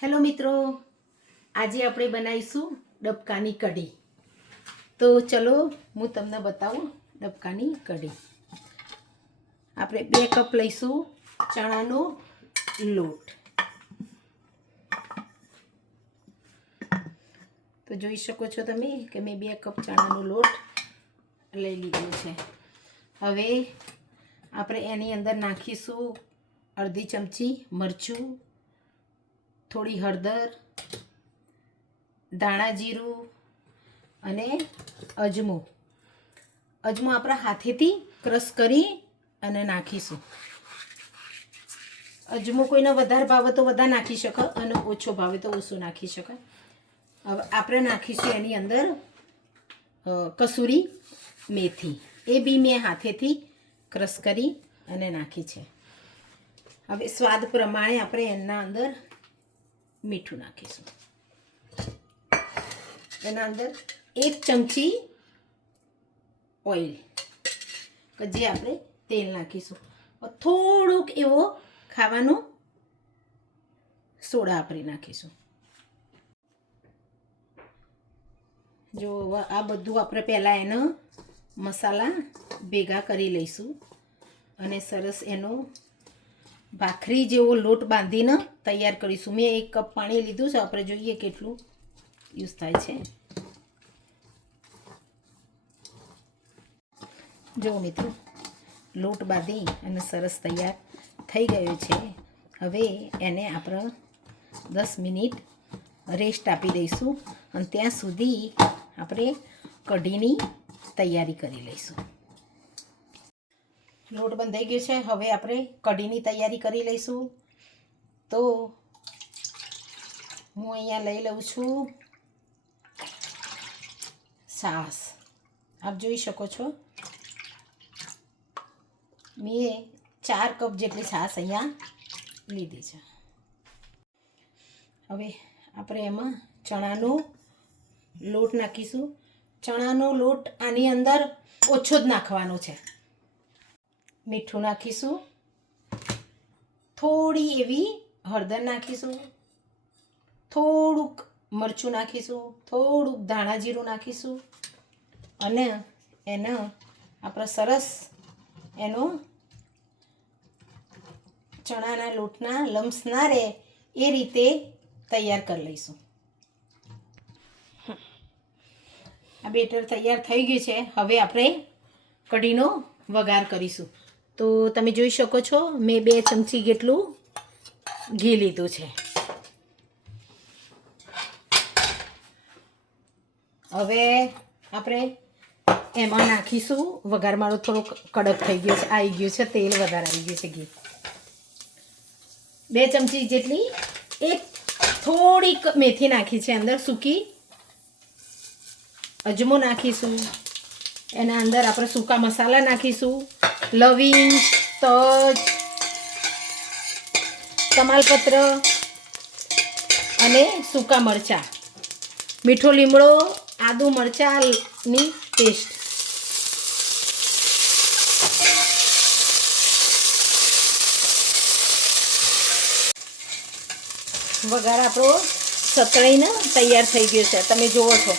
Hello મિત્રો, આજે આપણે બનાવીશું ડબકાની કઢી. તો ચલો હું તમને બતાવું ડબકાની કઢી. આપણે 2 કપ લઈશું ચણાનો લોટ. તો જોઈ શકો છો તમે કે મેં 2 કપ ચણાનો લોટ લઈ લીધો છે. હવે આપણે એની અંદર નાખીશું અડધી ચમચી મરચું, થોડી હળદર, ધાણા જીરું અને અજમો. અજમો આપણા હાથેથી ક્રશ કરી અને નાખીશું. અજમો કોઈને વધારે ભાવે તો વધારે નાખી શકે અને ઓછો ભાવે તો ઓછું નાખી શકે. હવે આપણે નાખીશું એની અંદર કસૂરી મેથી. એ બી મેં હાથેથી ક્રશ કરી અને નાખી છે. હવે સ્વાદ પ્રમાણે આપણે એના અંદર મીઠું નાખીશું. એના અંદર 1 ચમચી ઓઇલ કે જે આપણે તેલ નાખીશું. થોડુંક એવો ખાવાનો સોડા આપણે નાખીશું. જો આ બધું આપણે પહેલાં એનો મસાલા ભેગા કરી લઈશું અને સરસ એનો ભાખરી જેવો લોટ બાંધીને તૈયાર કરીશું. મેં 1 કપ પાણી લીધું છે. આપણે જોઈએ કેટલું યુઝ થાય છે. જો મિત્રો, લોટ બાંધી અને સરસ તૈયાર થઈ ગયો છે. હવે એને આપણે 10 મિનિટ રેસ્ટ આપી દઈશું અને ત્યાં સુધી આપણે કઢીની તૈયારી કરી લઈશું. લોટ બંધાઈ ગયો છે. હવે આપણે કઢીની તૈયારી કરી લઈશું. તો હું અહીંયા લઈ લઉં છું છાશ. આપ જોઈ શકો છો મેં 4 કપ જેટલી છાશ અહીંયા લીધી છે. હવે આપણે એમાં ચણાનો લોટ નાખીશું. ચણાનો લોટ આની અંદર ઓછો જ નાખવાનો છે. મીઠું નાખીશું, થોડી એવી હળદર નાખીશું, થોડુંક મરચું નાખીશું, થોડુંક ધાણા જીરું નાખીશું અને એને આપણે સરસ એનો ચણાના લોટના લમ્સ ના રહે એ રીતે તૈયાર કરી લઈશું. આ બેટર તૈયાર થઈ ગયું છે. હવે આપણે કઢીનો વઘાર કરીશું. તો તમે જોઈ શકો છો મેં 2 ચમચી જેટલું ઘી લીધું છે. હવે આપણે એમાં નાખીશું. વઘાર મારો થોડો કડક થઈ ગયો છે, આવી ગયું છે તેલ, વધારે આવી ગયું છે ઘી. 2 ચમચી જેટલી થોડીક મેથી નાખી છે અંદર, સૂકી અજમો નાખીશું. એના અંદર આપણે સૂકા મસાલા નાખીશું, લવિંગ, તજ, તમાલપત્ર અને સૂકા મરચાં, મીઠો લીમડો, આદુ મરચાંની પેસ્ટ. વઘાર આપણો સતળાઈને તૈયાર થઈ ગયો છે. તમે જુઓ છો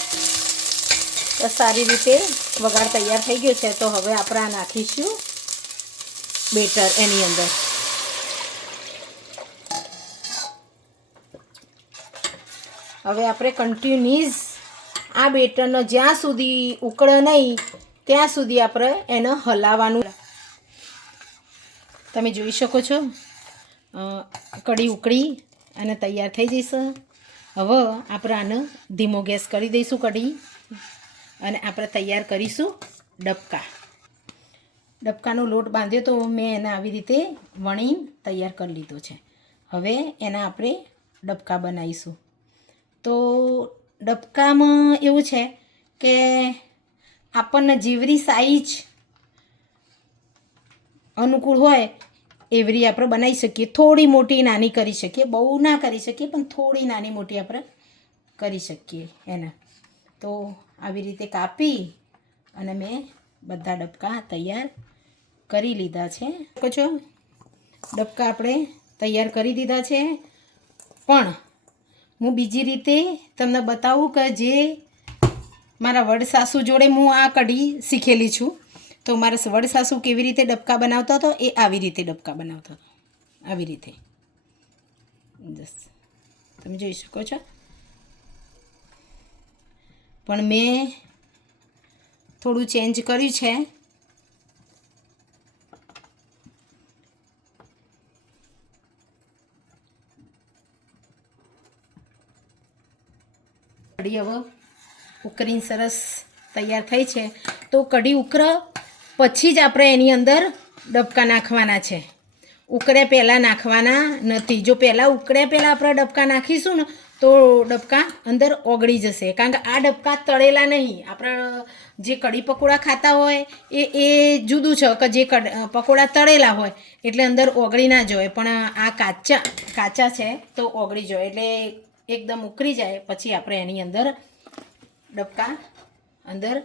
તો સારી રીતે વઘાર તૈયાર થઈ ગયો છે. તો હવે આપણે આ નાખીશું બેટર એની અંદર. હવે આપણે કન્ટિન્યુઅસ આ બેટરનો જ્યાં સુધી ઉકળે નહીં ત્યાં સુધી આપણે એને હલાવવાનું. તમે જોઈ શકો છો કઢી ઉકળી અને તૈયાર થઈ જશે. હવે આપણે આને ધીમો ગેસ કરી દઈશું કઢી અને આપણે તૈયાર કરીશું ડબકા. ડબકાનો લોટ બાંધ્યો તો મેં એને આવી રીતે વણીને તૈયાર કરી લીધો છે. હવે એના આપણે ડબકા બનાવીશું. તો ડબકામાં એવું છે કે આપણને જેવરી સાઈઝ અનુકૂળ હોય એવરી આપણે બનાવી શકીએ. થોડી મોટી નાની કરી શકીએ, બહુ ના કરી શકીએ પણ થોડી નાની મોટી આપણે કરી શકીએ એના. તો આવી રીતે કાપી અને મેં બધા ડબકા તૈયાર કરી લીધા છે. છો ડબકા આપણે તૈયાર કરી દીધા છે. પણ હું બીજી રીતે તમને બતાવું કે જે મારા વડ સાસુ જોડે હું આ કઢી શીખેલી છું. તો મારા વડ સાસુ કેવી રીતે ડબકા બનાવતા હતો એ આવી રીતે ડબકા બનાવતા હતો, આવી રીતે. બસ તમે જોઈ શકો છો. પણ મેં થોડું ચેન્જ કર્યું છે. કઢી હવે ઉકળીને સરસ તૈયાર થઈ છે. તો કઢી ઉકળે પછી જ આપણે એની અંદર ડબકા નાખવાના છે. ઉકળ્યા પહેલાં નાખવાના નથી. જો પહેલાં ઉકળ્યા પહેલાં આપણે ડબકા નાખીશું ને તો ડબકા અંદર ઓગળી જશે. કારણ કે આ ડબકા તળેલા નહીં. આપણે જે કઢી પકોડા ખાતા હોય એ જુદું છે કે જે પકોડા તળેલા હોય એટલે અંદર ઓગળી ના જાય. પણ આ કાચા છે તો ઓગળી જાય. એટલે એકદમ ઉકળી જાય પછી આપણે એની અંદર ડબકા અંદર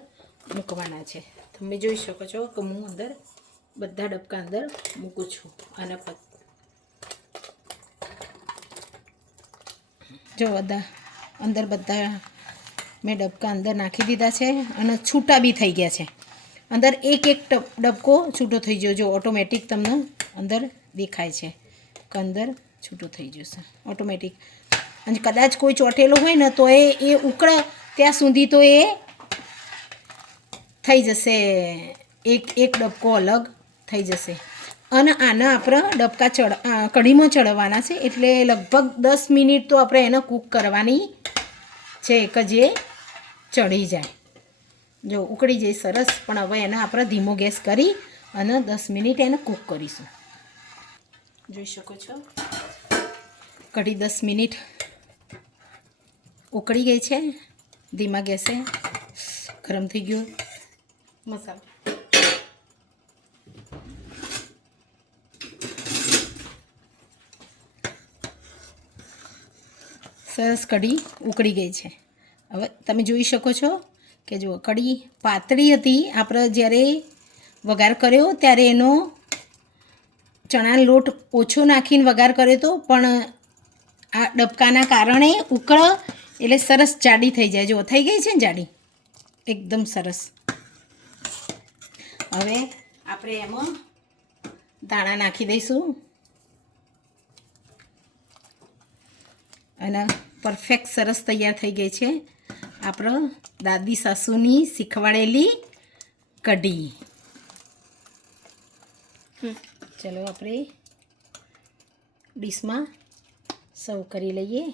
મૂકવાના છે. તમે જોઈ શકો છો કે હું અંદર બધા ડબકા અંદર મૂકું છું. અને જો બધા મેં ડબકા અંદર નાખી દીધા છે અને છૂટા બી થઈ ગયા છે. અંદર એક ડબકો છૂટો થઈ ગયો. જો ઓટોમેટિક તમને અંદર દેખાય છે કે અંદર છૂટું થઈ જશે ઓટોમેટિક. અને કદાચ કોઈ ચોટેલો હોય ને તો એ ઉકળે ત્યાં સુધી તો એ થઈ જશે, એક ડબકો અલગ થઈ જશે. અને આના આપણે ડબકા કઢીમાં ચડવાના છે એટલે લગભગ 10 મિનિટ તો આપણે એને કૂક કરવાની છે કે જે ચડી જાય. જો ઉકળી જાય સરસ. પણ હવે એને આપણે ધીમો ગેસ કરી અને 10 મિનિટ એને કૂક કરીશું. જોઈ શકો છો કઢી 10 મિનિટ ઉકળી ગઈ છે. ધીમા ગેસે ગરમ થઈ ગયો મસાલો. સરસ કઢી ઉકળી ગઈ છે. હવે તમે જોઈ શકો છો કે જો કઢી પાતળી હતી. આપણે જ્યારે વઘાર કર્યો ત્યારે એનો ચણાનો લોટ ઓછો નાખીને વઘાર કર્યો હતો. પણ આ ડબકાના કારણે ઉકળે એટલે સરસ જાડી થઈ જાય. જો થઈ ગઈ છે ને જાડી એકદમ સરસ. હવે આપણે એમાં દાણા નાખી દઈશું અને પરફેક્ટ સરસ તૈયાર થઈ ગઈ છે આપણો દાદી સાસુની શીખવાડેલી કઢી. ચલો આપણે ડીશમાં સર્વ કરી લઈએ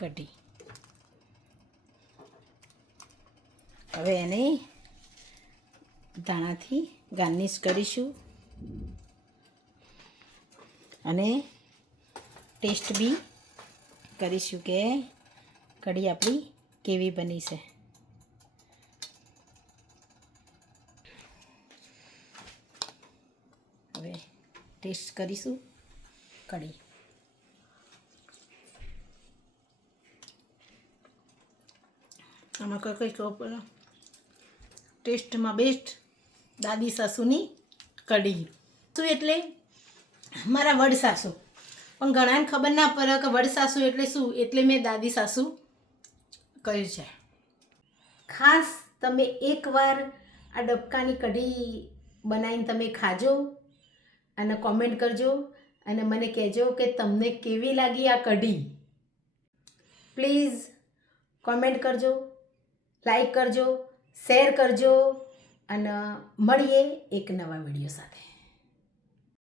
કઢી. હવે એને ધાણાથી ગાર્નિશ કરીશું અને ટેસ્ટ બી કરીશું કે કઢી આપણી કેવી બની છે. હવે ટેસ્ટ કરીશું કઢી. આમાં કઈ ટેસ્ટમાં બેસ્ટ દાદી સાસુની કઢી. શું એટલે મારા વડ સાસુ. પણ ઘણાને ખબર ના પડે કે વડ સાસુ એટલે શું. એટલે મેં દાદી સાસુ કહ્યું છે. ખાસ તમે એકવાર આ ડબકાની કઢી બનાવીને તમે ખાજો અને કોમેન્ટ કરજો અને મને કહેજો કે તમને કેવી લાગી આ કઢી. પ્લીઝ કોમેન્ટ કરજો, લાઈક કરજો, શેર કરજો અને મળીએ એક નવા વિડીયો સાથે.